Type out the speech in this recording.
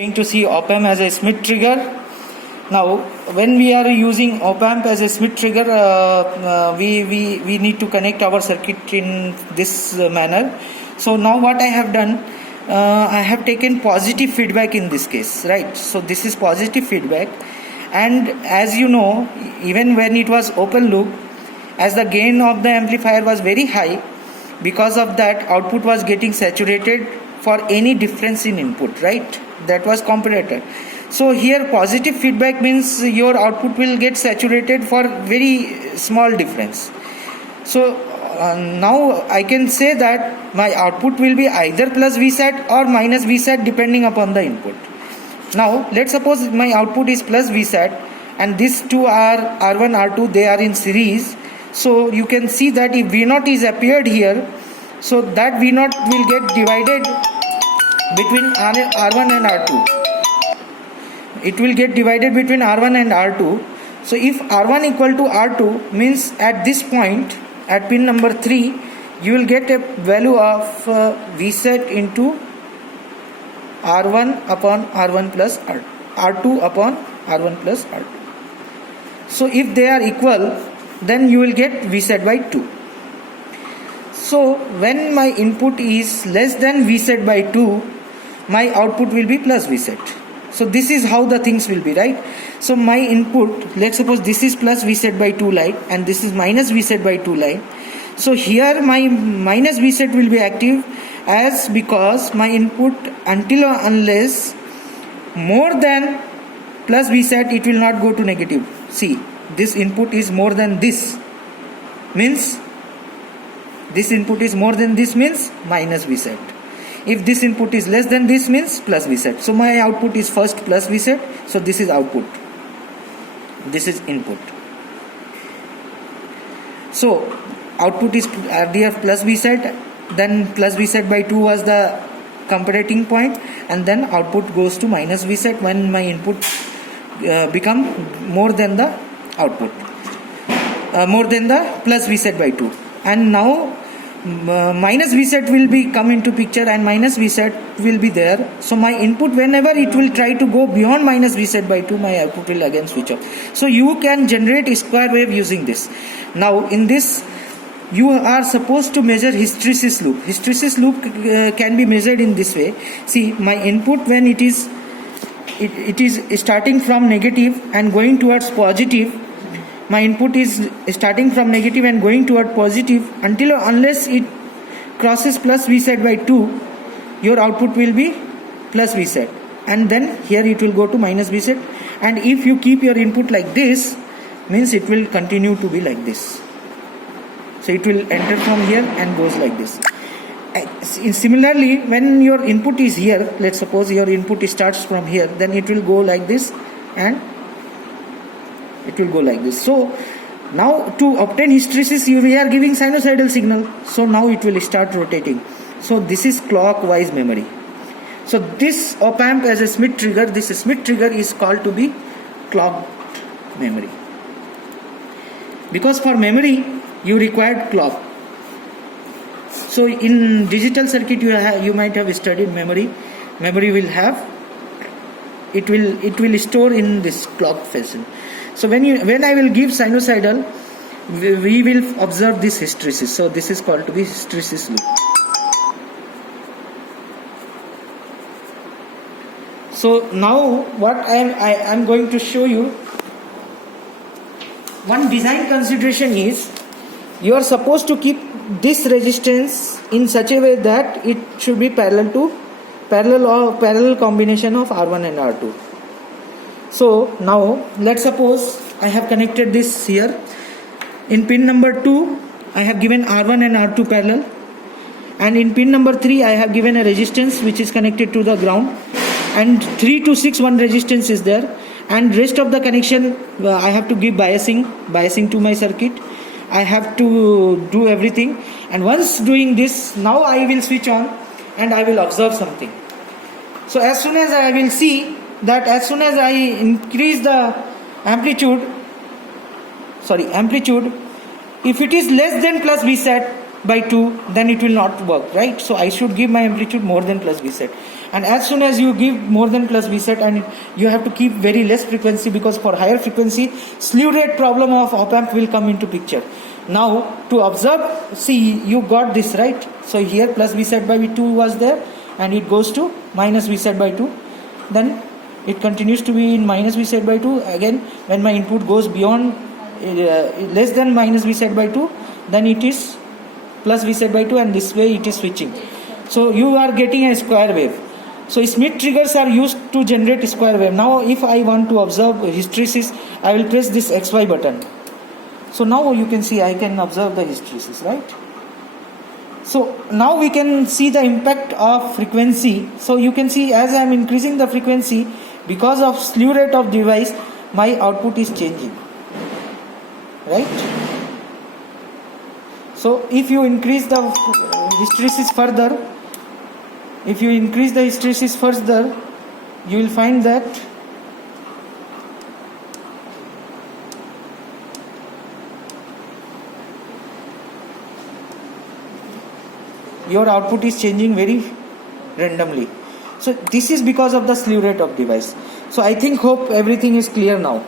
Going to see op-amp as a Schmitt trigger. Now, when we are using op-amp as a Schmitt trigger, we need to connect our circuit in this manner. So now what I have done, I have taken positive feedback in this case, right? So this is positive feedback, and as you know, even when it was open loop, as the gain of the amplifier was very high, because of that output was getting saturated for any difference in input, right? That was comparator. So here positive feedback means your output will get saturated for very small difference. So now I can say that my output will be either plus Vsat or minus Vsat depending upon the input. Now let's suppose my output is plus Vsat and these two are R1 R2, they are in series. So you can see that if V0 is appeared here, so that V0 will get divided between R1 and R2. It will get divided between R1 and R2. So if R1 equal to R2 means at this point, at pin number 3, you will get a value of Vsat into R1 upon R1 plus R2 upon R1 plus R2. So if they are equal, then you will get Vsat by 2. So when my input is less than Vsat by 2, my output will be plus Vsat. So this is how the things will be, right? So my input, let's suppose this is plus Vsat by 2 line and this is minus Vsat by 2 line. So here my minus Vsat will be active, as because my input until or unless more than plus Vsat, it will not go to negative. See, this input is more than this, means this input is more than this means minus Vsat. If this input is less than this means plus Vsat. So my output is first plus Vsat. So this is output. This is input. So output is RDF plus Vsat. Then plus Vsat by 2 was the comparating point, and then output goes to minus Vsat when my input become more than the output, more than the plus Vsat by 2. And now minus Vsat will be come into picture and minus Vsat will be there. So my input, whenever it will try to go beyond minus Vsat by 2, my output will again switch off. So you can generate a square wave using this. Now in this you are supposed to measure hysteresis loop. Hysteresis loop can be measured in this way. See, my input when it is starting from negative and going towards positive, my input is starting from negative and going toward positive until or unless it crosses plus Vsat by 2, your output will be plus Vsat, and then here it will go to minus Vsat. And if you keep your input like this, means it will continue to be like this. So it will enter from here and goes like this. Similarly, when your input is here, let's suppose your input starts from here, then it will go like this and it will go like this. So now to obtain hysteresis, we are giving sinusoidal signal. So now it will start rotating. So this is clockwise memory. So this op-amp as a Schmitt trigger, this Schmitt trigger is called to be clock memory. Because for memory, you required clock. So in digital circuit you might have studied memory. Memory will have, it will store in this clock fashion. So when I will give sinusoidal, we will observe this hysteresis. So this is called to be hysteresis loop. So now what I am going to show you, one design consideration is, you are supposed to keep this resistance in such a way that it should be parallel combination of R1 and R2. So now let's suppose I have connected this here. In pin number 2 I have given R1 and R2 parallel, and in pin number 3 I have given a resistance which is connected to the ground, and 3 to 6 one resistance is there, and rest of the connection I have to give biasing to my circuit. I have to do everything, and once doing this, now I will switch on and I will observe something. So as soon as I will see that as soon as I increase the amplitude, if it is less than plus Vsat, by 2, then it will not work, right? So I should give my amplitude more than plus Vset. And as soon as you give more than plus Vset, and you have to keep very less frequency, because for higher frequency slew rate problem of op amp will come into picture. Now to observe, see, you got this, right? So here plus Vset by 2 was there, and it goes to minus Vset by 2, then it continues to be in minus Vset by 2. Again, when my input goes beyond less than minus Vset by 2, then it is plus Vset by 2, and this way it is switching. So you are getting a square wave. So Schmitt triggers are used to generate square wave. Now if I want to observe hysteresis, I will press this XY button. So now you can see I can observe the hysteresis, right? So now we can see the impact of frequency. So you can see as I am increasing the frequency, because of slew rate of device, my output is changing, right? So if you increase the hysteresis further, you will find that your output is changing very randomly. So this is because of the slew rate of device. So I hope everything is clear now.